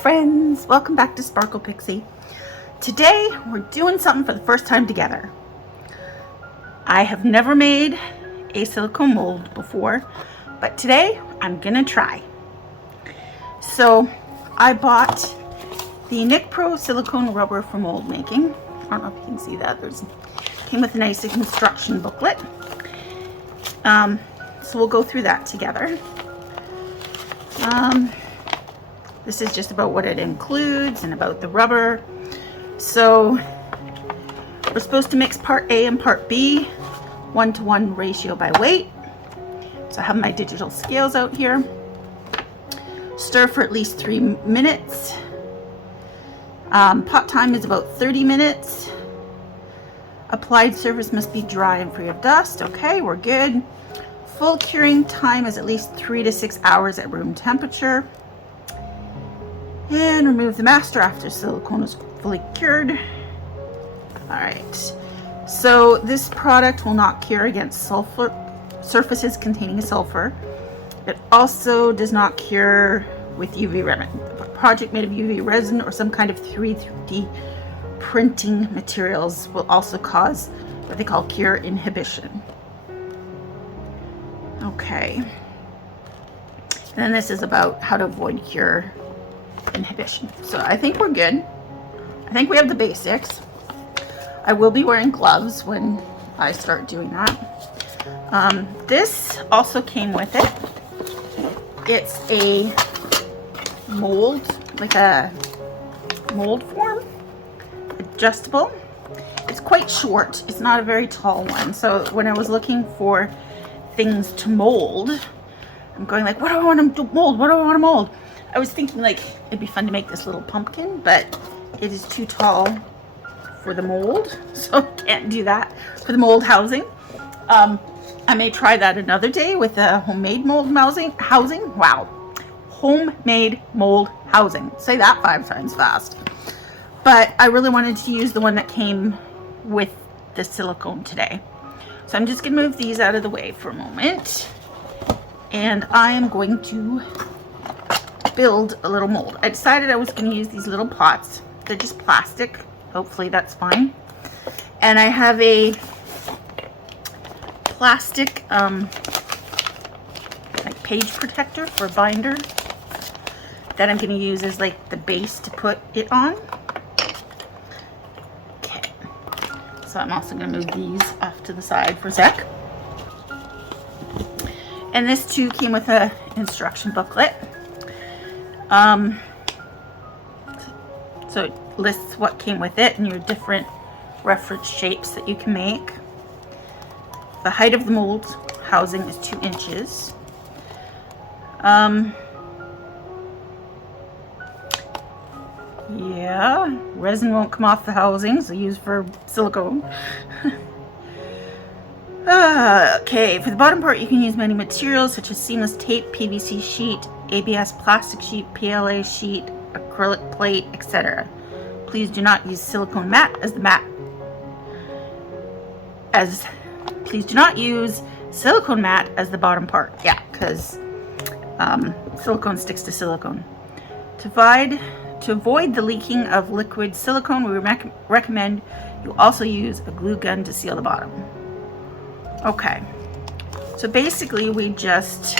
friends, welcome back to SparklePixie. Today we're doing something for the first time together. I have never made a silicone mold before, but today I'm gonna try. So I bought the Nick Pro silicone rubber for mold making. I don't know if you can see that. Came with a nice instruction booklet. So we'll go through that together. This is just about what it includes and about the rubber. So we're supposed to mix part A and part B, 1-to-1 ratio by weight. So I have my digital scales out here. Stir for at least 3 minutes. Pot time is about 30 minutes. Applied surface must be dry and free of dust. Okay, we're good. Full curing time is at least 3 to 6 hours at room temperature. And remove the master after silicone is fully cured. All right, so this product will not cure against sulfur surfaces containing sulfur. It also does not cure with UV resin. A project made of UV resin or some kind of 3D printing materials will also cause what they call cure inhibition. Okay, and then this is about how to avoid cure inhibition. So I think we're good. I think we have the basics. I will be wearing gloves when I start doing that. This also came with it. It's a mold, like a mold form, adjustable. It's quite short. It's not a very tall one. So when I was looking for things to mold, I'm going like, what do I want to mold? What do I want to mold? I was thinking like it'd be fun to make this little pumpkin, but it is too tall for the mold, so I can't do that for the mold housing. I may try that another day with a homemade mold housing. Wow, homemade mold housing. Say that 5 times fast. But I really wanted to use the one that came with the silicone today. So I'm just gonna move these out of the way for a moment, and I am going to build a little mold. I decided I was going to use these little pots. They're just plastic. Hopefully that's fine. And I have a plastic like page protector for a binder that I'm going to use as like the base to put it on. Okay. So I'm also going to move these off to the side for a sec. And this too came with an instruction booklet. So it lists what came with it and your different reference shapes that you can make. The height of the mold housing is 2 inches. Yeah, resin won't come off the housing, so use for silicone. Okay, for the bottom part you can use many materials such as seamless tape, PVC sheet, ABS plastic sheet, PLA sheet, acrylic plate, etc. Please do not use silicone mat as the bottom part. Yeah, because silicone sticks to silicone. To avoid the leaking of liquid silicone, we recommend you also use a glue gun to seal the bottom. Okay, so basically we just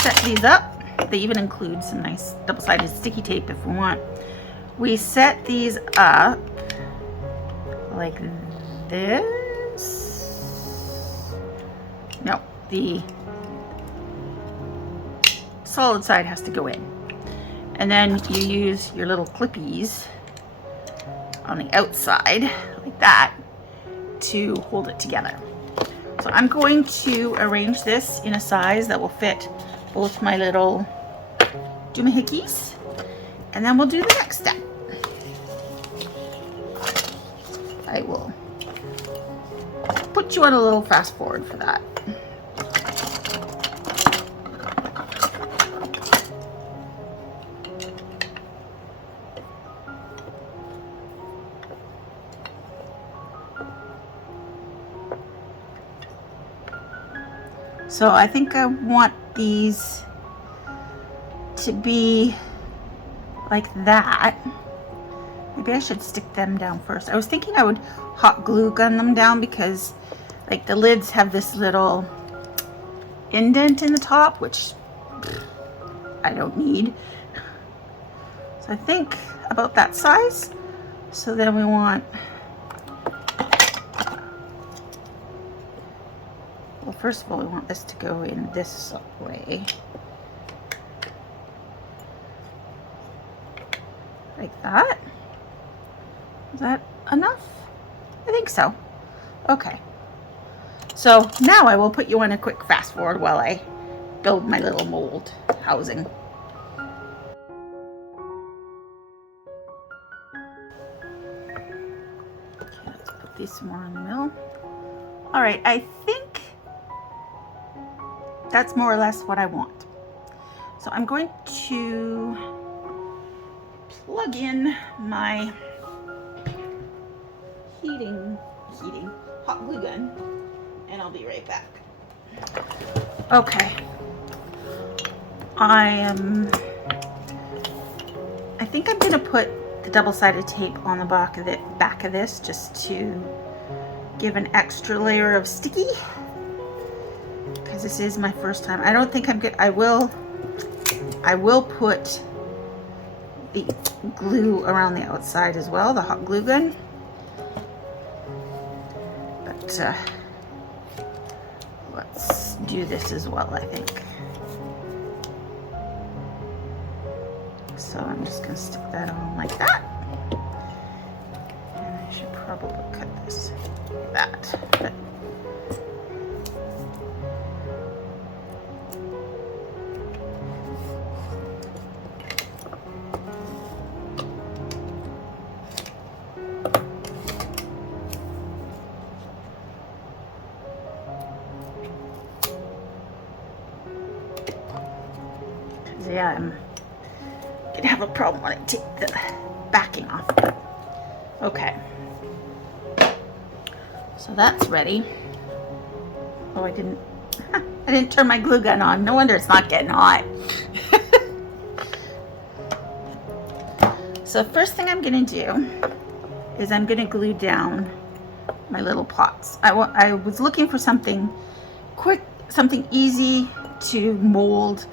set these up. They even include some nice double-sided sticky tape if we want. We set these up like this. No, the solid side has to go in. And then you use your little clippies on the outside like that to hold it together. So I'm going to arrange this in a size that will fit both my little doohickeys, and then we'll do the next step. I will put you on a little fast forward for that. So I think I want these to be like that. Maybe I should stick them down first. I was thinking I would hot glue gun them down because like the lids have this little indent in the top, which I don't need. So I think about that size. So then we want, well, first of all, we want this to go in this way. Like that. Is that enough? I think so. Okay. So now I will put you on a quick fast forward while I build my little mold housing. Okay, let's put these more in the middle. All right, I think that's more or less what I want. So I'm going to plug in my hot glue gun, and I'll be right back. Okay. I think I'm gonna put the double-sided tape on the back of this just to give an extra layer of sticky, because this is my first time. I don't think I'm good. I will put the glue around the outside as well, the hot glue gun. But let's do this as well, I think. So I'm just going to stick that on like that. And I should probably cut this like that. But yeah, I'm gonna have a problem when I take the backing off. Okay, so that's ready. Oh, I didn't turn my glue gun on. No wonder it's not getting hot. So first thing I'm gonna do is I'm gonna glue down my little pots. I was looking for something quick, something easy to mold.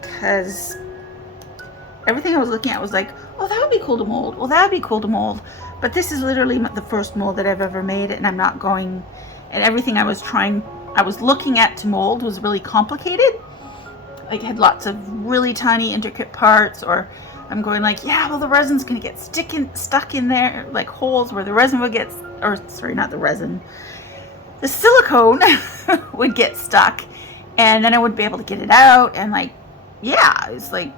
Because everything I was looking at was like, oh, that would be cool to mold. Well, that would be cool to mold. But this is literally the first mold that I've ever made, and I'm not going, and everything I was looking at to mold was really complicated. Like, had lots of really tiny, intricate parts, or I'm going like, yeah, well, the resin's going to get stuck in there, like holes where the resin would get, or sorry, not the resin, the silicone would get stuck. And then I wouldn't be able to get it out, and like, yeah, it's like,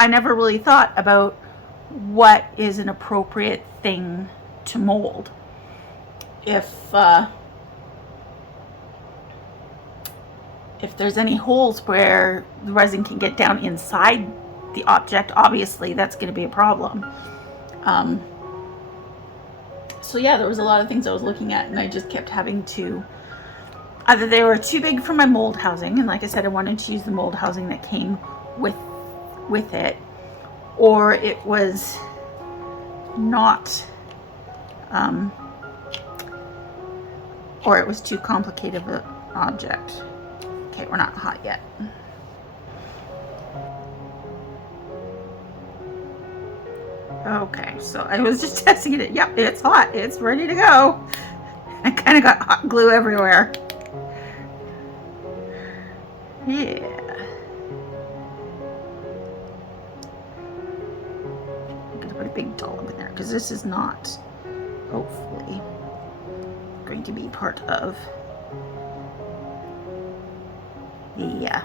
I never really thought about what is an appropriate thing to mold. If there's any holes where the resin can get down inside the object, obviously that's going to be a problem. So yeah, there was a lot of things I was looking at, and I just kept having to, either they were too big for my mold housing, and like I said, I wanted to use the mold housing that came with it, or it was not, or it was too complicated of an object. Okay, we're not hot yet. Okay, so I was just testing it. Yep, it's hot. It's ready to go. I kind of got hot glue everywhere. Yeah. I'm going to put a big dollop in there because this is not, hopefully, going to be part of the, yeah,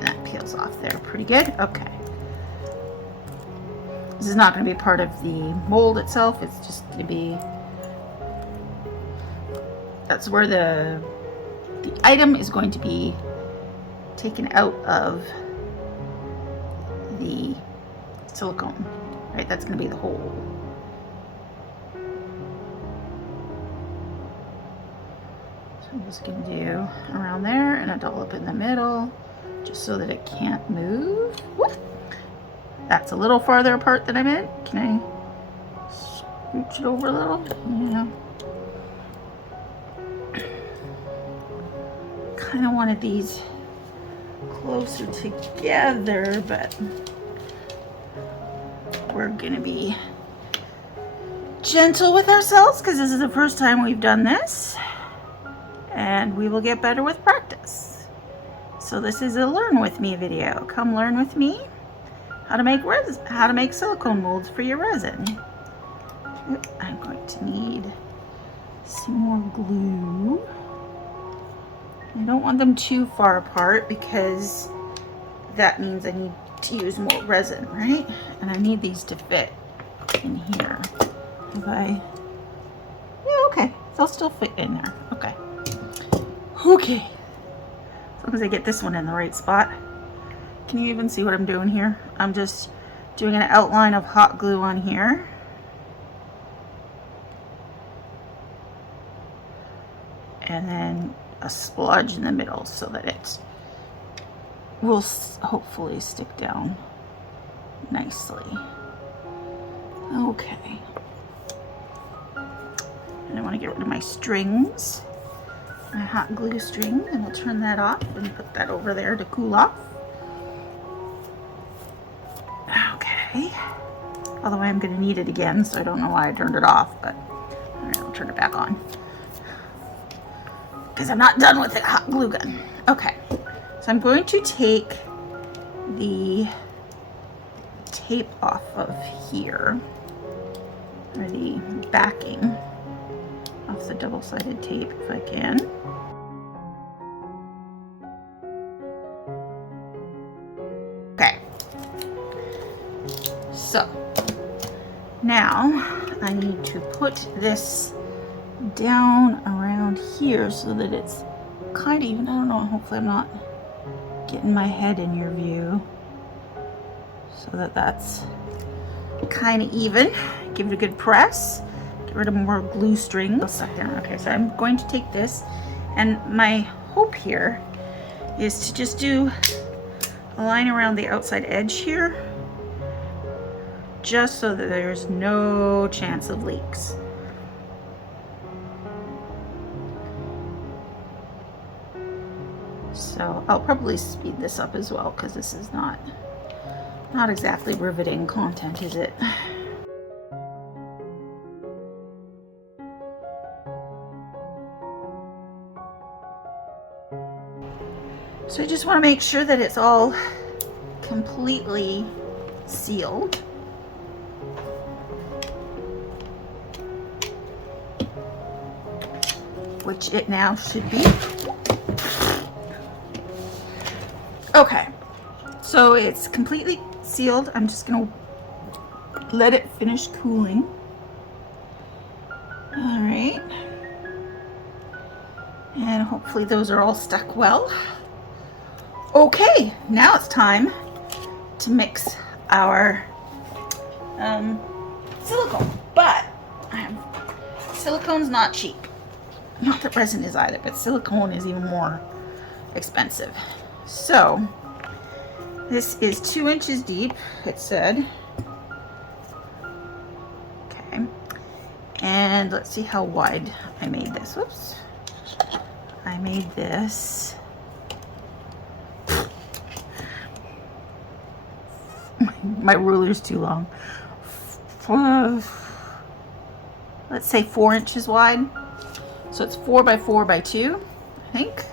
that peels off there pretty good. Okay. This is not going to be part of the mold itself. It's just going to be, that's where the item is going to be taken out of the silicone, right? That's going to be the hole. So I'm just going to do around there and a dollop in the middle, just so that it can't move. Whoop. That's a little farther apart than I meant. Can I scooch it over a little? Yeah. Kind of wanted these closer together, but we're gonna be gentle with ourselves because this is the first time we've done this, and we will get better with practice. So this is a learn with me video. Come learn with me how to make silicone molds for your resin. I'm going to need some more glue. I don't want them too far apart because that means I need to use more resin, right? And I need these to fit in here. Yeah, okay. They'll still fit in there. Okay. Okay. As long as I get this one in the right spot. Can you even see what I'm doing here? I'm just doing an outline of hot glue on here. And then a splodge in the middle so that it will hopefully stick down nicely. Okay. And I want to get rid of my strings, my hot glue string, and I'll turn that off and put that over there to cool off. Okay. Although I'm going to need it again, so I don't know why I turned it off, but all right, I'll turn it back on, because I'm not done with the hot glue gun. Okay, so I'm going to take the tape off of here, or the backing off the double-sided tape if I can. Okay, so now I need to put this down around here so that it's kind of even. I don't know, hopefully I'm not getting my head in your view, so that that's kind of even. Give it a good press, get rid of more glue string. Okay, so I'm going to take this, and my hope here is to just do a line around the outside edge here, just so that there's no chance of leaks. So I'll probably speed this up as well, because this is not exactly riveting content, is it? So I just want to make sure that it's all completely sealed. Which it now should be. Okay, so it's completely sealed. I'm just gonna let it finish cooling. All right, and hopefully those are all stuck well. Okay, now it's time to mix our silicone, but silicone's not cheap. Not that resin is either, but silicone is even more expensive. So this is 2 inches deep, it said. Okay, and let's see how wide I made this. Whoops, I made this. My ruler's too long. Let's say 4 inches wide. So it's 4 by 4 by 2, I think.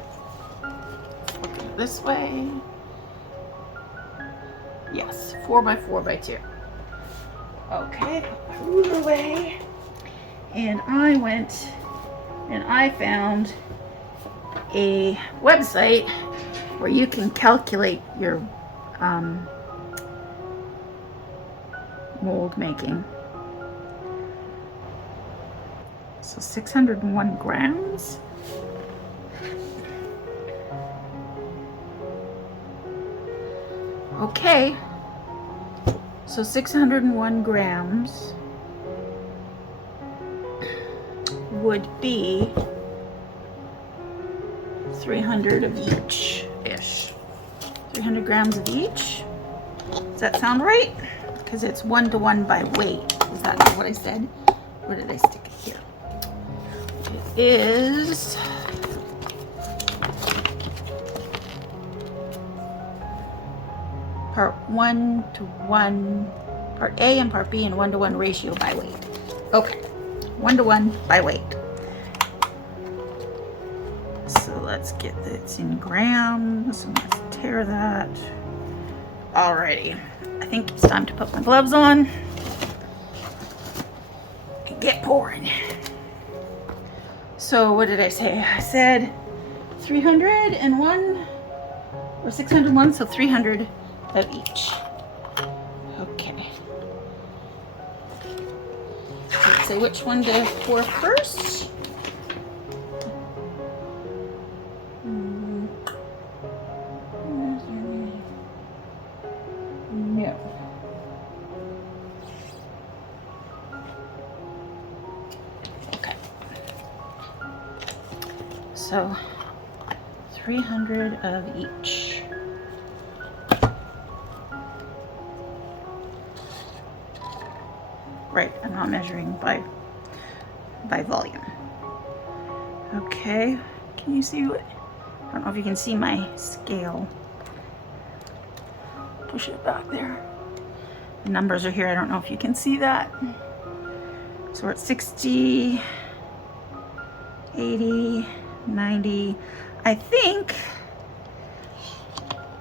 Looking this way. Yes, 4 by 4 by 2. Okay, put my ruler away. And I went and I found a website where you can calculate your mold making. So 601 grams. Okay, so 601 grams would be 300 of each-ish. 300 grams of each. Does that sound right? Because it's 1-to-1 by weight. Is that not what I said? Where did I stick it here? It is part 1-to-1, part A and part B in 1-to-1 ratio by weight. Okay, 1-to-1 by weight. So let's get this in grams and let's tear that. Alrighty, I think it's time to put my gloves on and get pouring. So what did I say? I said 301 or 601, so 300 of each. Okay. Let's say which one to pour first. No. Okay. So 300 of each. Right, I'm not measuring by volume. Okay, can you see what? I don't know if you can see my scale. Push it back there. The numbers are here. I don't know if you can see that. So we're at 60, 80, 90. I think.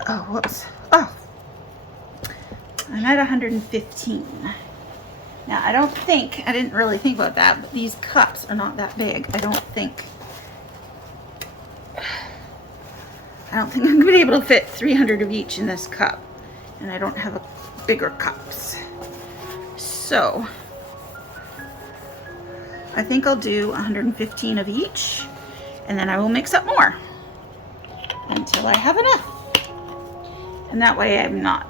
Oh, whoops. Oh, I'm at 115. Now, I didn't really think about that, but these cups are not that big. I don't think I'm going to be able to fit 300 of each in this cup. And I don't have bigger cups. So, I think I'll do 115 of each, and then I will mix up more until I have enough. And that way I'm not...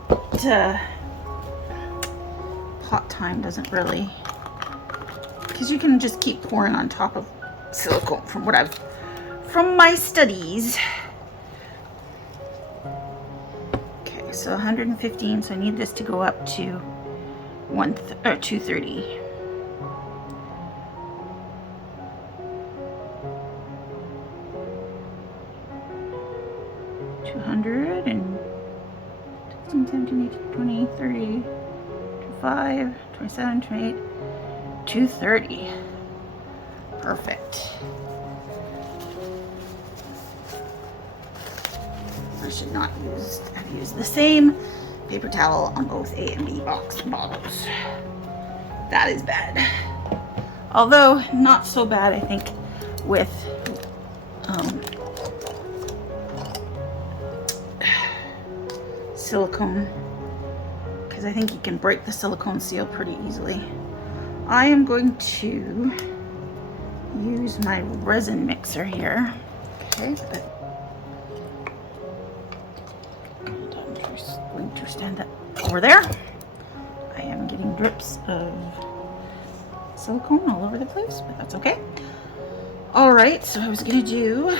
pot time doesn't really, because you can just keep pouring on top of silicone from my studies. Okay, so 115, so I need this to go up to 230. And 16, 17, 18, 20, 30, 25, 27, 28, 230. Perfect. I should not have used the same paper towel on both A and B box bottles. That is bad. Although not so bad, I think, with silicone, because I think you can break the silicone seal pretty easily. I am going to use my resin mixer here. Okay, I'm going to stand that over there. I am getting drips of silicone all over the place, but that's okay. All right, so I was going to do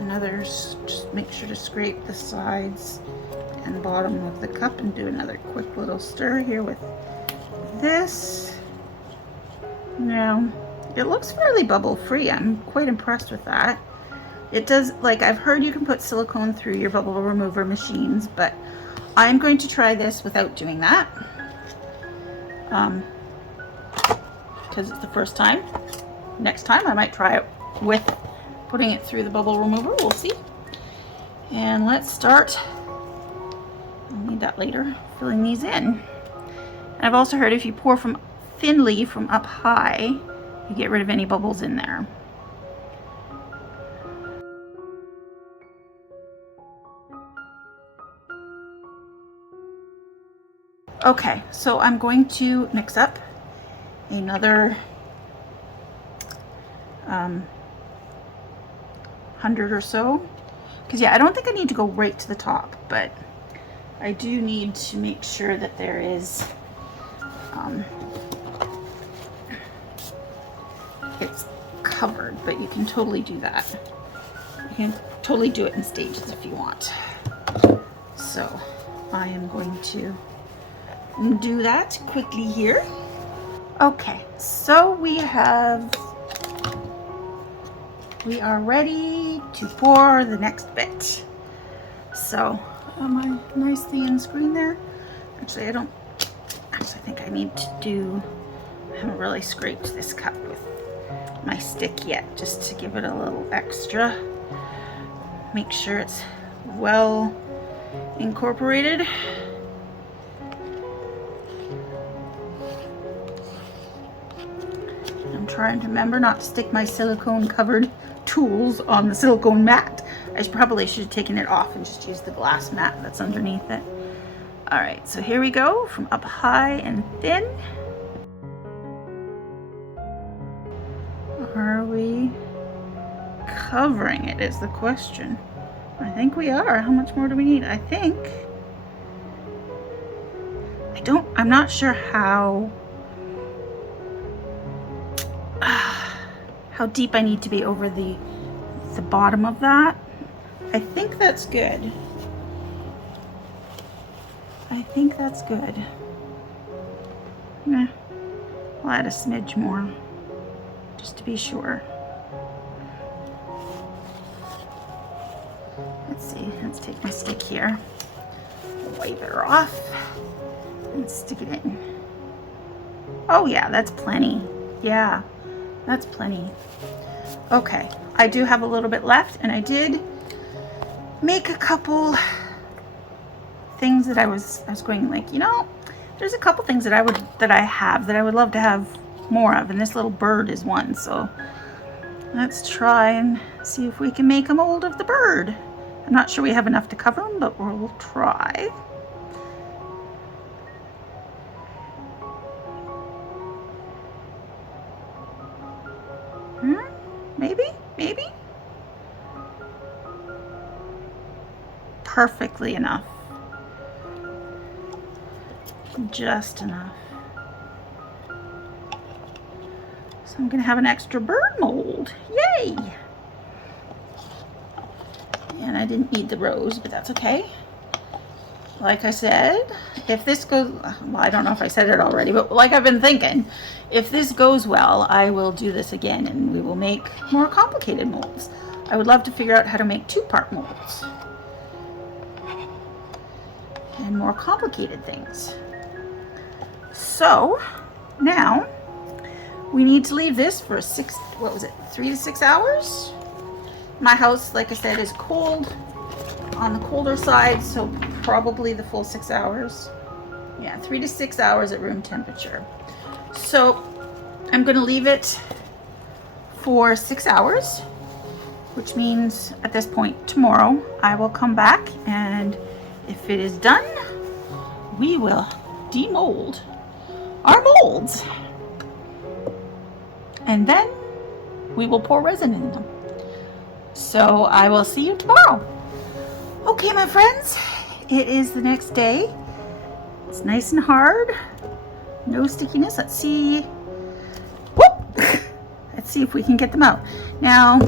another, just make sure to scrape the sides and bottom of the cup and do another quick little stir here with this. Now, it looks fairly bubble free. I'm quite impressed with that. It does, like, I've heard you can put silicone through your bubble remover machines, but I'm going to try this without doing that. Because it's the first time. Next time I might try it with putting it through the bubble remover. We'll see. And let's start, I'll need that later, filling these in. And I've also heard if you pour from thinly from up high, you get rid of any bubbles in there. Okay, so I'm going to mix up another 100 or so, because yeah, I don't think I need to go right to the top, but I do need to make sure that there is it's covered, but you can totally do that You can totally do it in stages if you want. So I am going to do that quickly here. Okay, so we are ready to pour the next bit. So am I nicely in screen there? Actually, I think I need to do, I haven't really scraped this cup with my stick yet, just to give it a little extra. Make sure it's well incorporated. I'm trying to remember not to stick my silicone covered tools on the silicone mat. I probably should have taken it off and just used the glass mat that's underneath it. All right, so here we go, from up high and thin. Are we covering it is the question. I think we are. How much more do we need? I think, I'm not sure how deep I need to be over the bottom of that. I think that's good. I think that's good. Nah, I'll add a smidge more, just to be sure. Let's see, let's take my stick here, wipe it off, and stick it in. Oh yeah, that's plenty. Yeah, that's plenty. Okay, I do have a little bit left, and I did make a couple things that I was going like, you know, there's a couple things that I would love to have more of, and this little bird is one. So let's try and see if we can make a mold of the bird. I'm not sure we have enough to cover them, but we'll try. Maybe? Perfectly enough. Just enough. So I'm gonna have an extra bird mold. Yay! And I didn't need the rose, but that's okay. Like I said, if this goes, well, I don't know if I said it already, but like I've been thinking, if this goes well, I will do this again and we will make more complicated molds. I would love to figure out how to make two-part molds and more complicated things. So now we need to leave this for 3 to 6 hours. My house, like I said, is cold, on the colder side, so probably the full 6 hours. Yeah, 3 to 6 hours at room temperature. So I'm going to leave it for 6 hours, which means at this point tomorrow I will come back, and if it is done, we will demold our molds, and then we will pour resin in them. So I will see you tomorrow. Okay, my friends, it is the next day. It's nice and hard, no stickiness. Let's see. Whoop! Let's see if we can get them out. Now,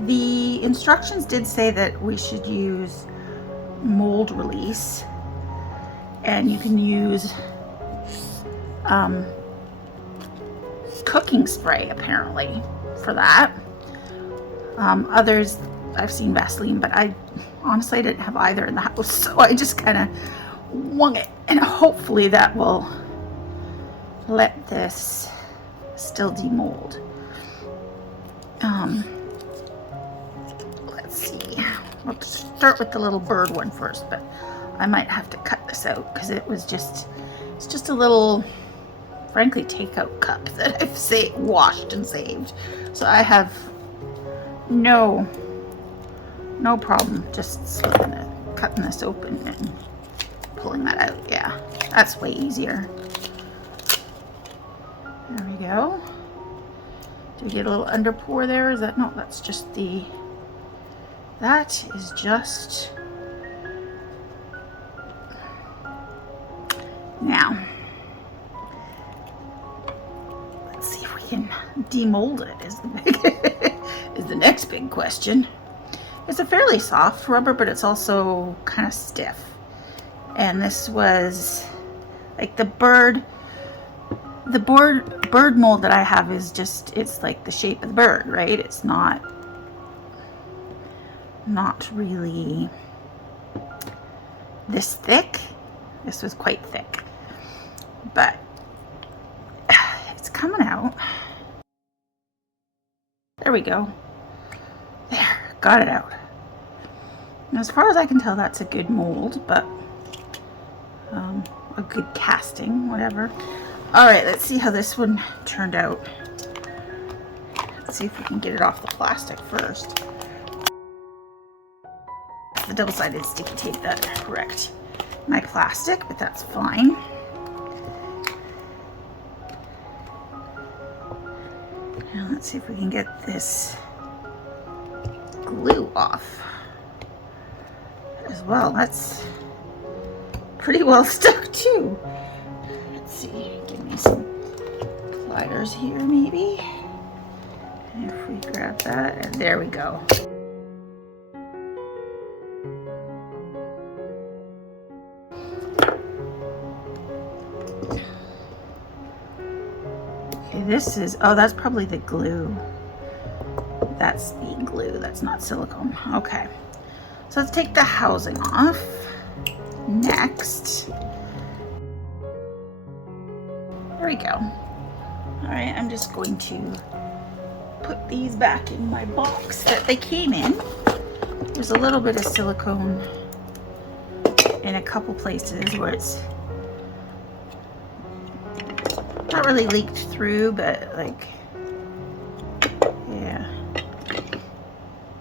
the instructions did say that we should use mold release, and you can use cooking spray apparently for that. Others, I've seen Vaseline, but I honestly didn't have either in the house, so I just kind of wung it, and hopefully that will let this still demold. Let's see, we'll start with the little bird one first, but I might have to cut this out because it's just a little, frankly, takeout cup that I've washed and saved, so I have no problem just cutting this open and pulling that out. Yeah, that's way easier. There we go. Do we get a little under pour there? Is that, no, that's just that is just, now let's see if we can demold it is the next big question. It's a fairly soft rubber, but it's also kind of stiff. And this was like the bird mold that I have is just, it's like the shape of the bird, right? It's not really this thick. This was quite thick, but it's coming out. There we go. There, got it out. And as far as I can tell, that's a good mold, but a good casting, whatever. All right, let's see how this one turned out. Let's see if we can get it off the plastic first. The double-sided sticky tape that wrecked my plastic, but that's fine. Now let's see if we can get this glue off as well. That's pretty well stuck too. Let's see, give me some pliers here maybe. And if we grab that, and there we go. Okay, this is, oh, that's probably the glue. That's the glue, that's not silicone. Okay, so let's take the housing off next. There we go. All right, I'm just going to put these back in my box that they came in. There's a little bit of silicone in a couple places where it's not really leaked through, but like, yeah,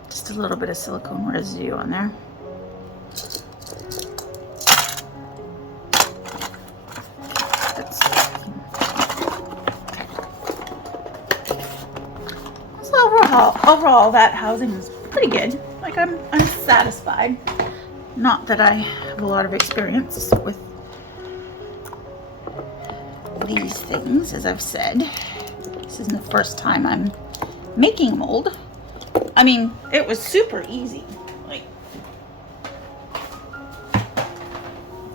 just a little bit of silicone residue on there. Overall, that housing is pretty good. Like, I'm satisfied. Not that I have a lot of experience with these things, as I've said. This isn't the first time I'm making a mold. I mean, it was super easy. Like,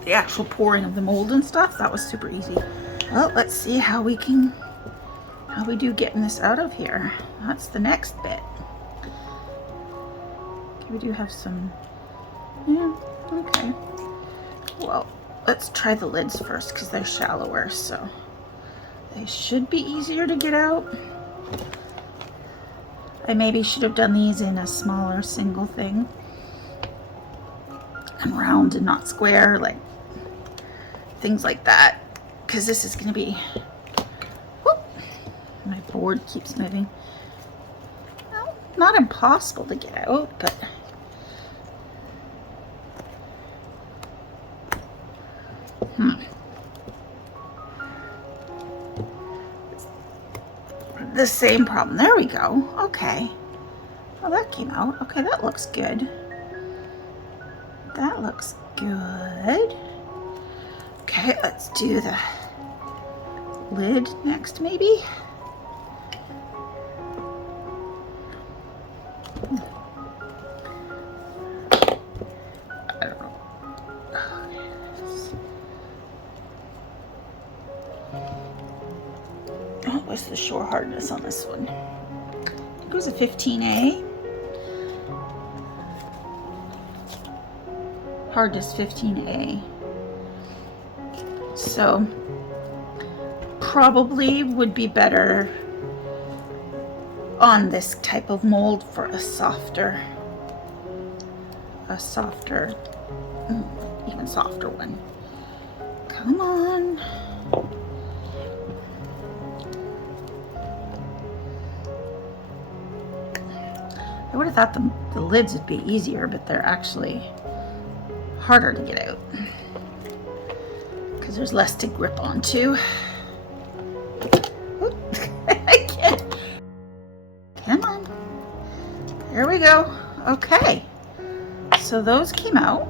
the actual pouring of the mold and stuff, that was super easy. Well, let's see how we do getting this out of here. That's the next bit. Okay, we do have some, yeah, okay. Well, let's try the lids first because they're shallower, so they should be easier to get out. I maybe should have done these in a smaller single thing and round and not square, like things like that, because this is going to be, whoop, my board keeps moving. Well, not impossible to get out, but the same problem. There we go. Okay. Well, that came out. Okay, that looks good. That looks good. Okay, let's do the lid next, maybe. I don't know. What's the shore hardness on this one? I think it was a 15A. Hardness 15A. So probably would be better on this type of mold for a softer, even softer one. Come on. I would have thought the lids would be easier, but they're actually harder to get out because there's less to grip onto. I can't. Come on. There we go. Okay. So those came out.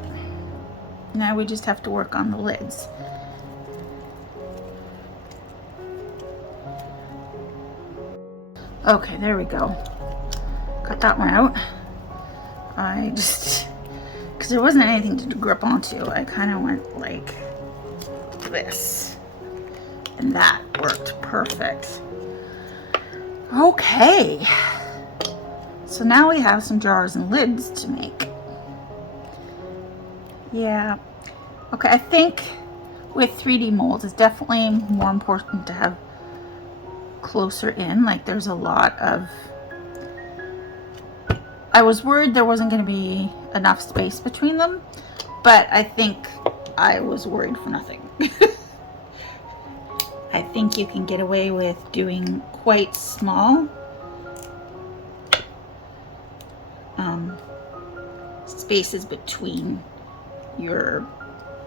Now we just have to work on the lids. Okay, there we go. cut that one out. I just, because there wasn't anything to grip onto, I kind of went like this. And that worked perfect. Okay. So now we have some jars and lids to make. Yeah. Okay, I think with 3D molds, it's definitely more important to have closer in. Like there's a lot of, I was worried there wasn't going to be enough space between them, but I think I was worried for nothing. I think you can get away with doing quite small spaces between your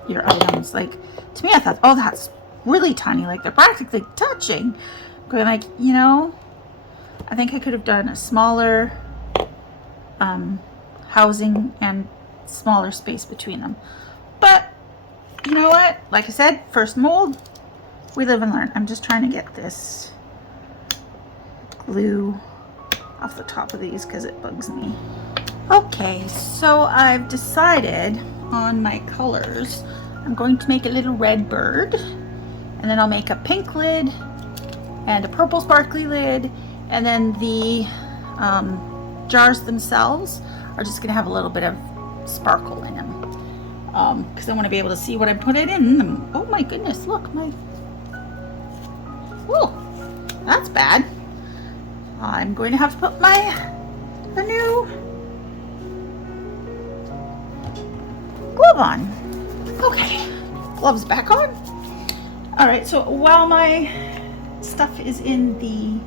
items. Like, to me, I thought, oh, that's really tiny, like they're practically touching. Going like, you know, I think I could have done a smaller housing and smaller space between them. But you know what, like I said, first mold, we live and learn. I'm just trying to get this glue off the top of these because it bugs me. Okay, so I've decided on my colors. I'm going to make a little red bird, and then I'll make a pink lid and a purple sparkly lid, and then the jars themselves are just gonna have a little bit of sparkle in them, because I want to be able to see what I put it in them. Oh my goodness, look, my, oh, that's bad. I'm going to have to put the new glove on. Okay, gloves back on. All right, so while my stuff is in the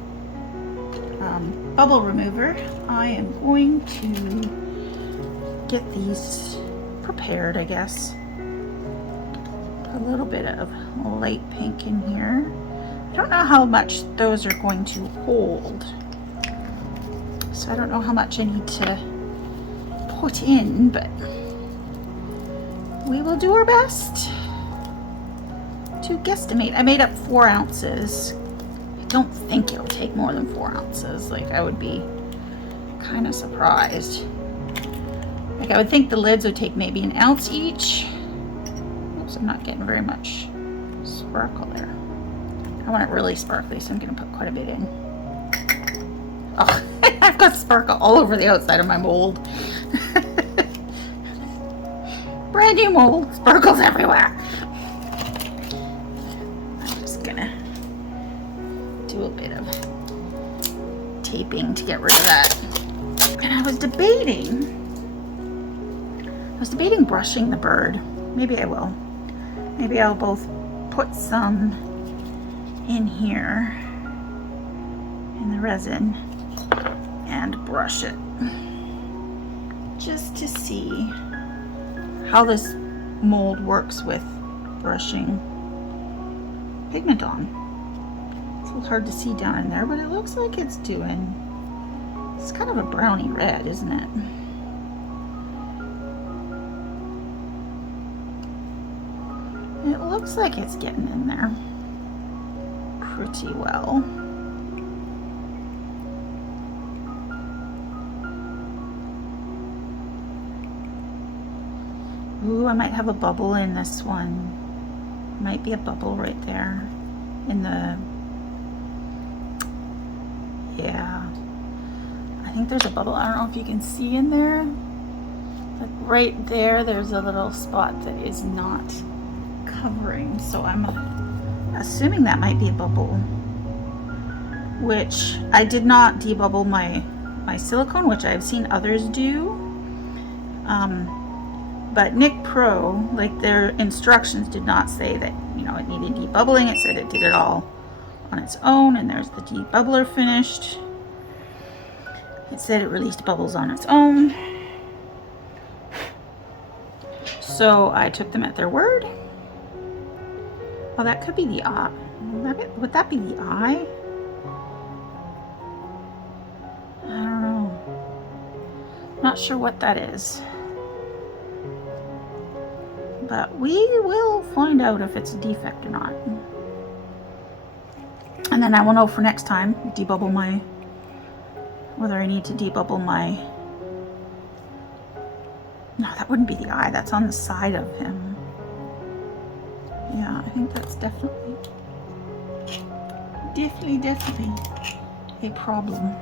bubble remover, I am going to get these prepared, I guess. Put a little bit of light pink in here. I don't know how much those are going to hold, so I don't know how much I need to put in, but we will do our best to guesstimate. I made up 4 ounces. I don't think it'll take more than 4 ounces. Like, I would be kind of surprised. Like, I would think the lids would take maybe 1 ounce each. Oops, I'm not getting very much sparkle there. I want it really sparkly, so I'm going to put quite a bit in. Oh, I've got sparkle all over the outside of my mold. Brand new mold, sparkles everywhere. I'm just gonna do a bit of taping to get rid of that. And I was debating brushing the bird. Maybe I will. Maybe I'll both put some in here in the resin and brush it just to see how this mold works with brushing pigment on. It's a little hard to see down in there, but it looks like it's doing, it's kind of a browny red, isn't it? It looks like it's getting in there pretty well. Ooh, I might have a bubble in this one. Might be a bubble right there in the, yeah. I think there's a bubble. I don't know if you can see in there. Like right there, there's a little spot that is not covering. So I'm assuming that might be a bubble, which I did not debubble my silicone, which I've seen others do. But Nick Pro, like, their instructions did not say that, you know, it needed debubbling. It said it did it all on its own, and there's the debubbler finished. It said it released bubbles on its own. So I took them at their word. Oh, that could be the eye. Would that be the eye? I don't know. Not sure what that is. But we will find out if it's a defect or not. And then I will know for next time, debubble my whether I need to debubble my... No, that wouldn't be the eye. That's on the side of him. Yeah, I think that's definitely a problem.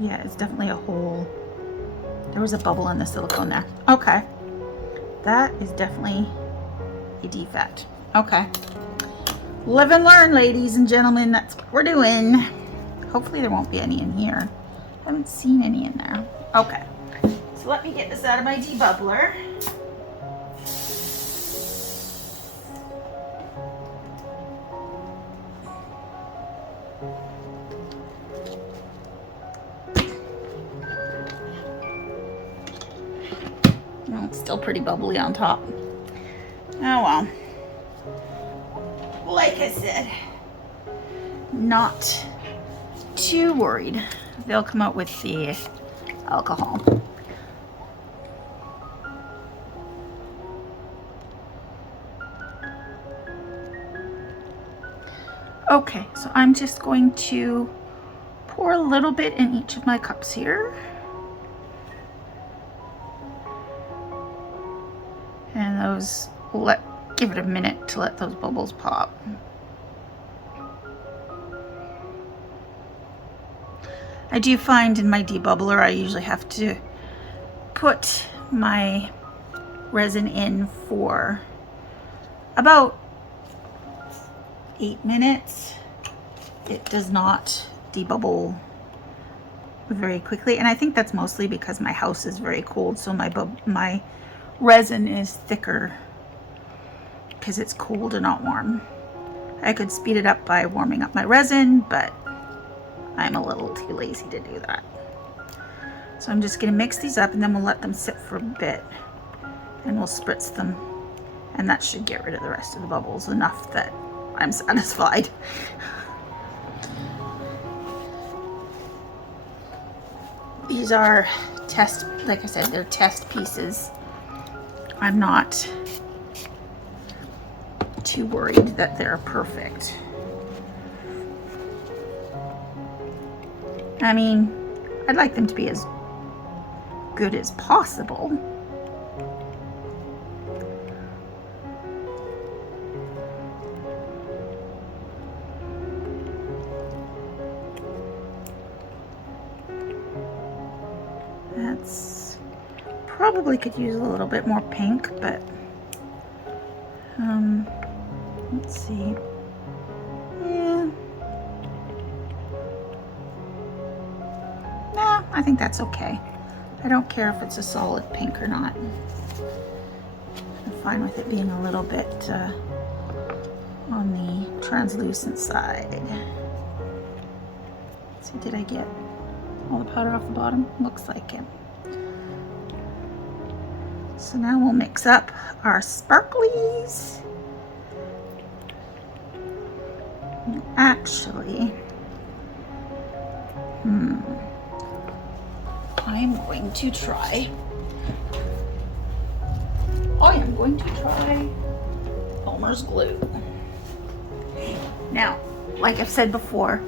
Yeah, it's definitely a hole. There was a bubble in the silicone there. Okay. That is definitely a defect. Okay. Live and learn, ladies and gentlemen. That's what we're doing. Hopefully there won't be any in here. I haven't seen any in there. Okay. So let me get this out of my debubbler. Oh, it's still pretty bubbly on top. Oh well. Like I said, not too worried. They'll come out with the alcohol. Okay, so I'm just going to pour a little bit in each of my cups here. And those, give it a minute to let those bubbles pop. I do find in my debubbler I usually have to put my resin in for about 8 minutes. It does not debubble very quickly, and I think that's mostly because my house is very cold, so my resin is thicker because it's cold and not warm. I could speed it up by warming up my resin, but I'm a little too lazy to do that. So I'm just going to mix these up, and then we'll let them sit for a bit, and we'll spritz them, and that should get rid of the rest of the bubbles enough that I'm satisfied. These are test, like I said, they're test pieces. I'm not too worried that they're perfect. I mean, I'd like them to be as good as possible. That's probably could use a little bit more pink, but let's see. Yeah. Nah, I think that's okay. I don't care if it's a solid pink or not. I'm fine with it being a little bit on the translucent side. Let's see, did I get all the powder off the bottom? Looks like it. So now we'll mix up our sparklies. Actually, I'm going to try. I am going to try Elmer's glue. Now, like I've said before,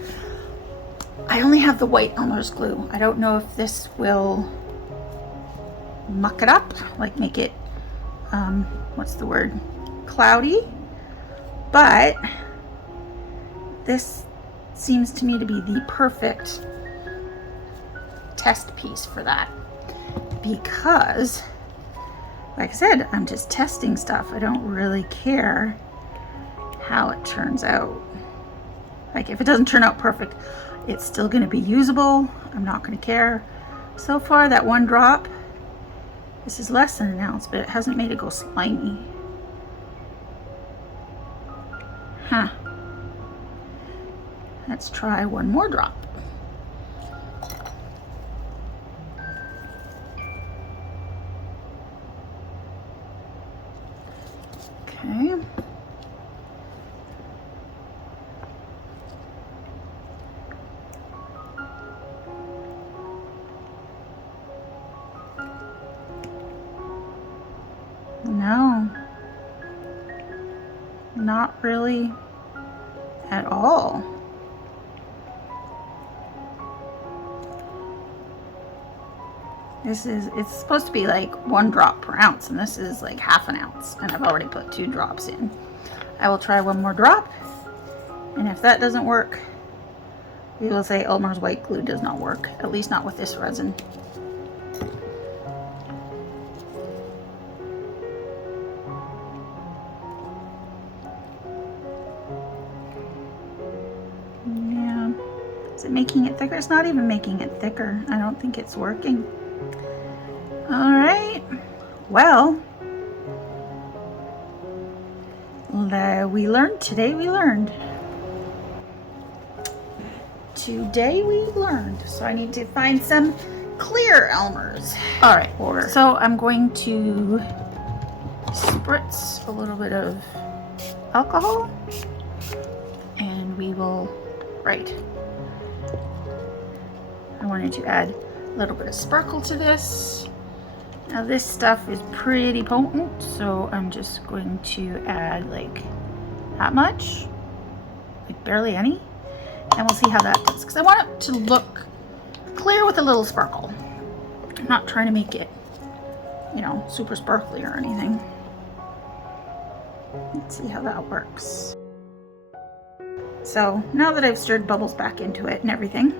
I only have the white Elmer's glue. I don't know if this will muck it up, like make it, what's the word, cloudy, but this seems to me to be the perfect test piece for that, because like I said, I'm just testing stuff. I don't really care how it turns out. Like if it doesn't turn out perfect, it's still going to be usable. I'm not going to care. So far, that one drop, this is less than an ounce, but it hasn't made it go slimy. Huh. Let's try one more drop. Okay. No, not really at all. It's supposed to be like 1 drop per ounce, and this is like half an ounce, and I've already put 2 drops in. I will try 1 more drop, and if that doesn't work, we will say Elmer's white glue does not work, at least not with this resin. Yeah, is it making it thicker? It's not even making it thicker. I don't think it's working. All right, well, today we learned. So I need to find some clear Elmers. All right, so I'm going to spritz a little bit of alcohol, and we will, I wanted to add a little bit of sparkle to this. Now this stuff is pretty potent, so I'm just going to add like that much, like barely any, and we'll see how that does, because I want it to look clear with a little sparkle. I'm not trying to make it, you know, super sparkly or anything. Let's see how that works. So now that I've stirred bubbles back into it and everything,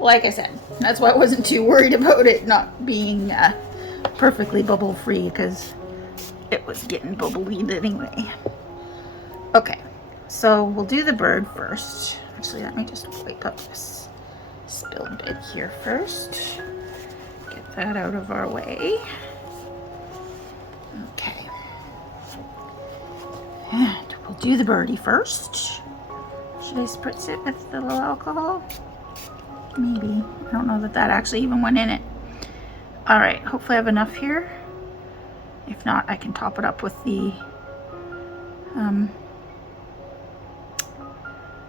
like I said, that's why I wasn't too worried about it not being perfectly bubble free, because it was getting bubbly anyway. Okay, so we'll do the bird first. Actually, let me just wipe up this spilled bit here first. Get that out of our way. Okay. And we'll do the birdie first. Should I spritz it with the little alcohol? Maybe. I don't know that that actually even went in it. All right, hopefully I have enough here. If not, I can top it up with the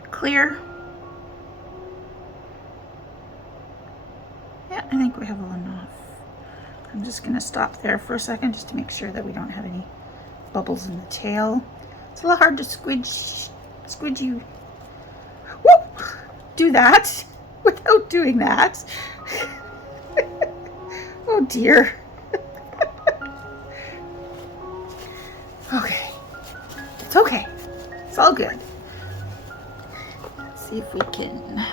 clear. Yeah, I think we have enough. I'm just gonna stop there for a second just to make sure that we don't have any bubbles in the tail. It's a little hard to squidgy. Whoop! Do that without doing that. Oh dear. Okay. It's okay. It's all good. Let's see if we can.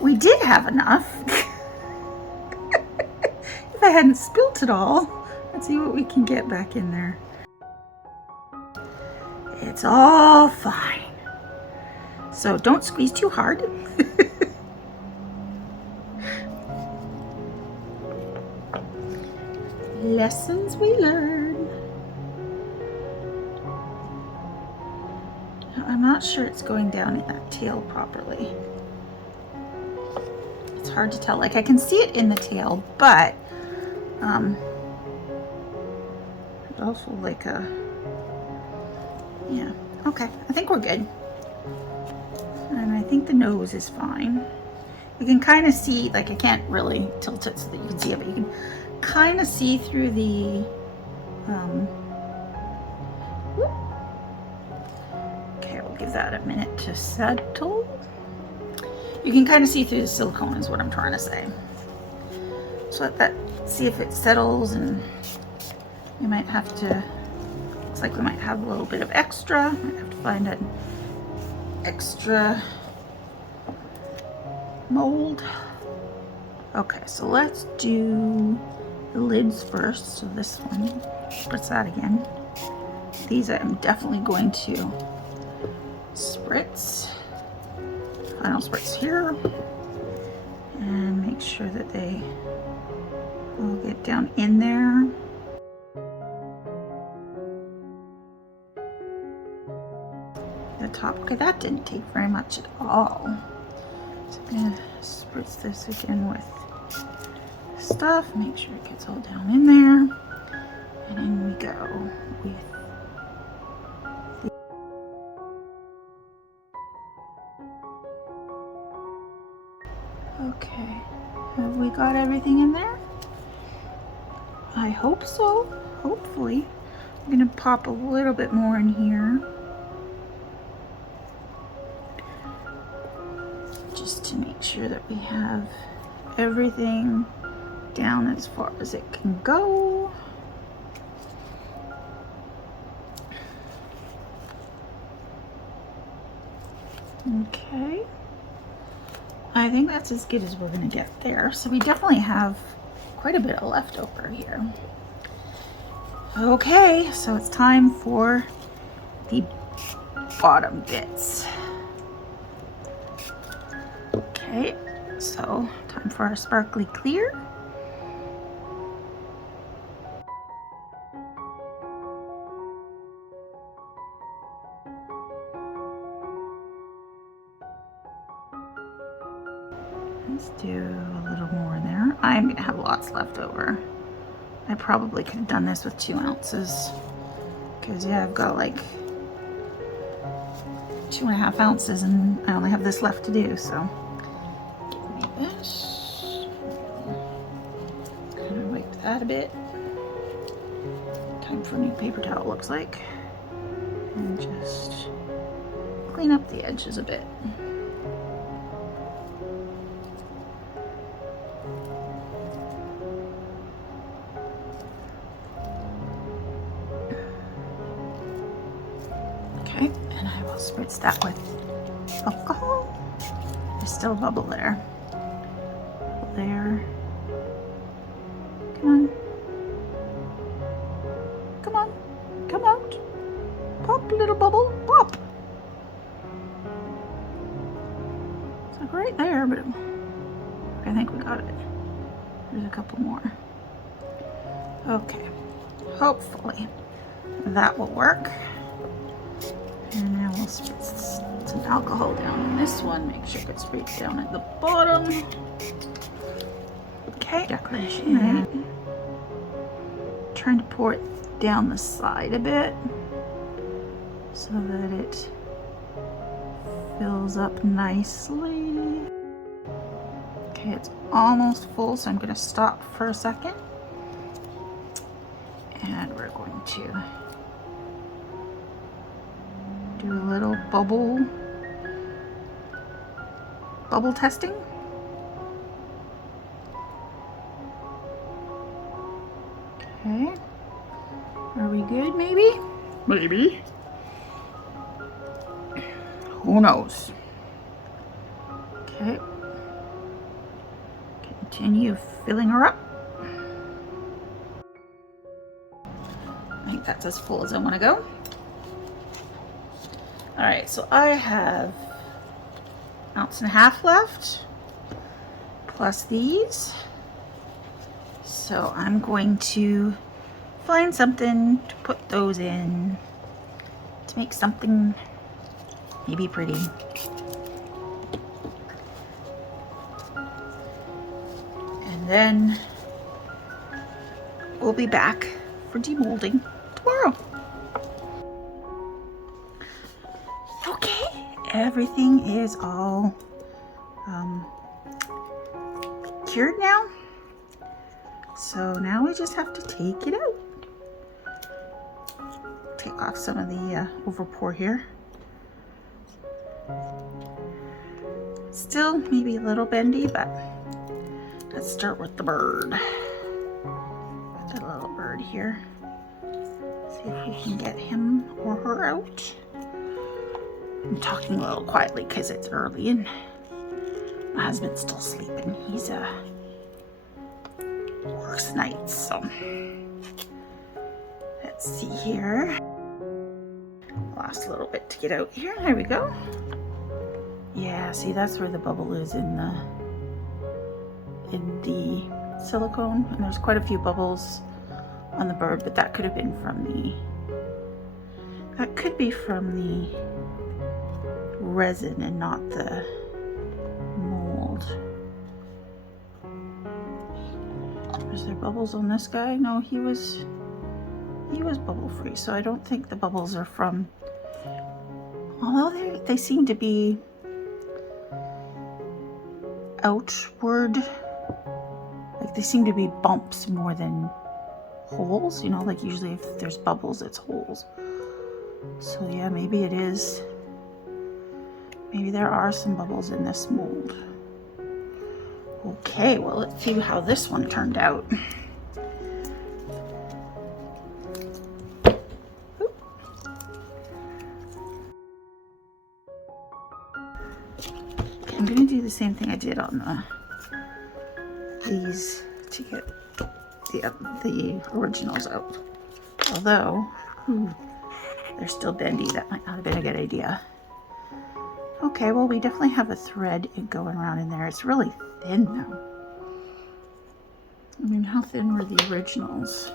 We did have enough. If I hadn't spilt it all. Let's see what we can get back in there. It's all fine. So don't squeeze too hard. Lessons we learn. I'm not sure it's going down in that tail properly. It's hard to tell. Like I can see it in the tail, but it's also like a, yeah, okay. I think we're good. And I think the nose is fine. You can kind of see, like I can't really tilt it so that you can see it, but you can kind of see through the okay, we'll give that a minute to settle. You can kind of see through the silicone is what I'm trying to say. So let that, see if it settles, and we might have to, looks like we might have a little bit of extra. Might have to find an extra mold. Okay, so let's do the lids first. So this one, spritz that again. These I'm definitely going to spritz. Final spritz here. And make sure that they all get down in there. The top, okay, that didn't take very much at all. So I'm gonna spritz this again with stuff, make sure it gets all down in there, and in we go with okay, have we got everything in there? I hope so, hopefully. I'm gonna pop a little bit more in here. just to make sure that we have everything down as far as it can go. Okay, I think that's as good as we're gonna get there. So we definitely have quite a bit of leftover here. Okay, so it's time for the bottom bits. Okay, so time for our sparkly clear. Let's do a little more in there. I'm gonna have lots left over. I probably could have done this with 2 ounces because yeah, I've got like 2.5 ounces and I only have this left to do, so give me this. Kind of wipe that a bit. Time for a new paper towel, looks like. And just clean up the edges a bit. Okay, and I will spritz that with alcohol. There's still a bubble there. Bubble there. Come on. Come on. Come out. Pop, little bubble. Pop. It's like right there, but I think we got it. There's a couple more. Okay. Hopefully that will work. And now we'll spritz some alcohol down on this one. Make sure it sprays down at the bottom. Okay, decoration right. Trying to pour it down the side a bit so that it fills up nicely. Okay, it's almost full, so I'm going to stop for a second. And we're going to do a little bubble testing. Okay. Are we good, maybe? Maybe. Who knows? Okay. Continue filling her up. I think that's as full as I want to go. All right, so I have 1.5 ounces left, plus these. So I'm going to find something to put those in to make something maybe pretty. And then we'll be back for demolding tomorrow. Okay, everything is all cured now. So now we just have to take it out. Take off some of the overpour here. Still maybe a little bendy, but let's start with the bird. Got that little bird here. See if we can get him or her out. I'm talking a little quietly because it's early and my husband's still sleeping. He's works nights, so let's see here. Lost a little bit to get out here. There we go. Yeah, see, that's where the bubble is in the silicone, and there's quite a few bubbles on the bird, but that could have been from the resin and not the mold. Is there bubbles on this guy? No, he was bubble free, so I don't think the bubbles are from, although they seem to be outward, like they seem to be bumps more than holes, you know, like usually if there's bubbles it's holes. So yeah, maybe it is maybe there are some bubbles in this mold. Okay, well, let's see how this one turned out. I'm going to do the same thing I did on these to get the originals out. Although, they're still bendy. That might not have been a good idea. Okay, well, we definitely have a thread going around in there. It's really thin, though. I mean, how thin were the originals?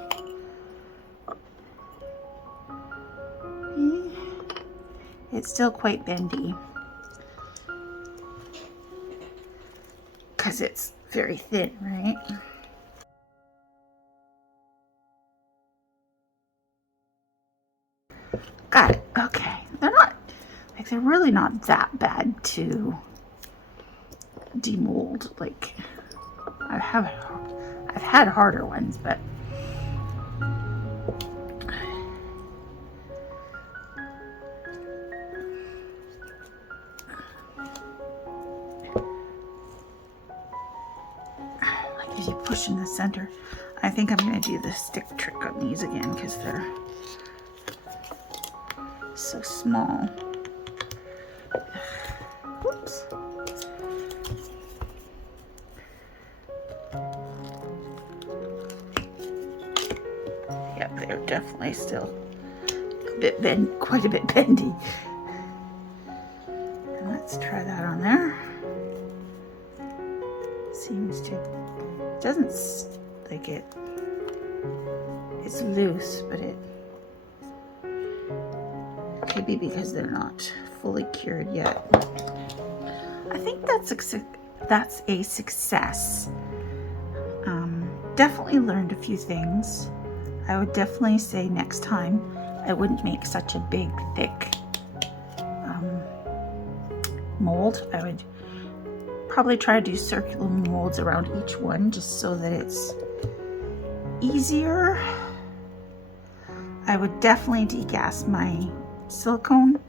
It's still quite bendy. Because it's very thin, right? Got it. Okay. They're really not that bad to demold. Like, I've had harder ones, but like as you push in the center, I think I'm going to do the stick trick on these again because they're so small. Oops. Yeah, they're definitely still a bit quite a bit bendy. And let's try that on there. Seems to, it doesn't like it. It's loose, but it could be because they're not fully cured yet. I think that's a success. Definitely learned a few things. I would definitely say next time I wouldn't make such a big, thick mold. I would probably try to do circular molds around each one just so that it's easier. I would definitely degas my silicone.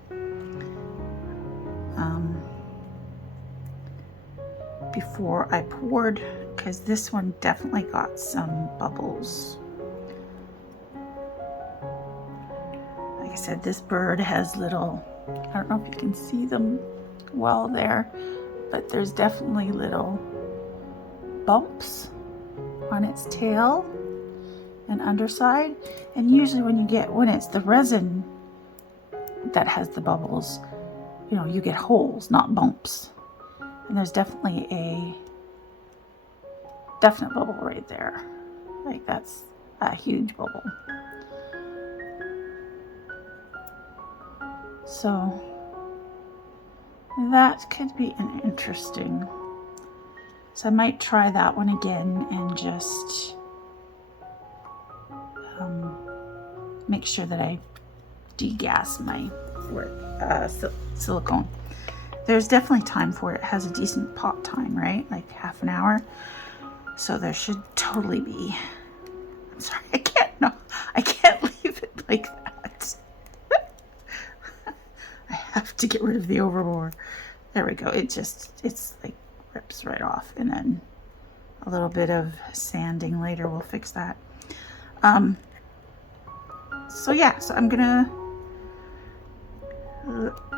Before I poured, because this one definitely got some bubbles. Like I said, this bird has little, I don't know if you can see them well there, but there's definitely little bumps on its tail and underside. And usually when it's the resin that has the bubbles, you know, you get holes, not bumps. And there's definitely a definite bubble right there. Like that's a huge bubble. So that could be an interesting. So I might try that one again and just make sure that I degas my silicone. There's definitely time for it. It has a decent pot time, right? Like half an hour. So there should totally be. I'm sorry, I can't leave it like that. I have to get rid of the overbore. There we go. It's like rips right off, and then a little bit of sanding later will fix that. So yeah, so I'm gonna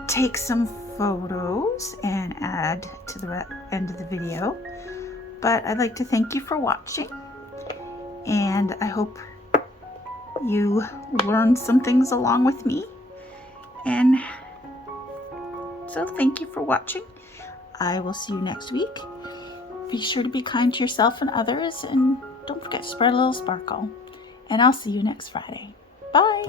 take some photos and add to the end of the video, but I'd like to thank you for watching, and I hope you learned some things along with me. And so thank you for watching. I will see you next week. Be sure to be kind to yourself and others, and don't forget to spread a little sparkle. And I'll see you next Friday. Bye.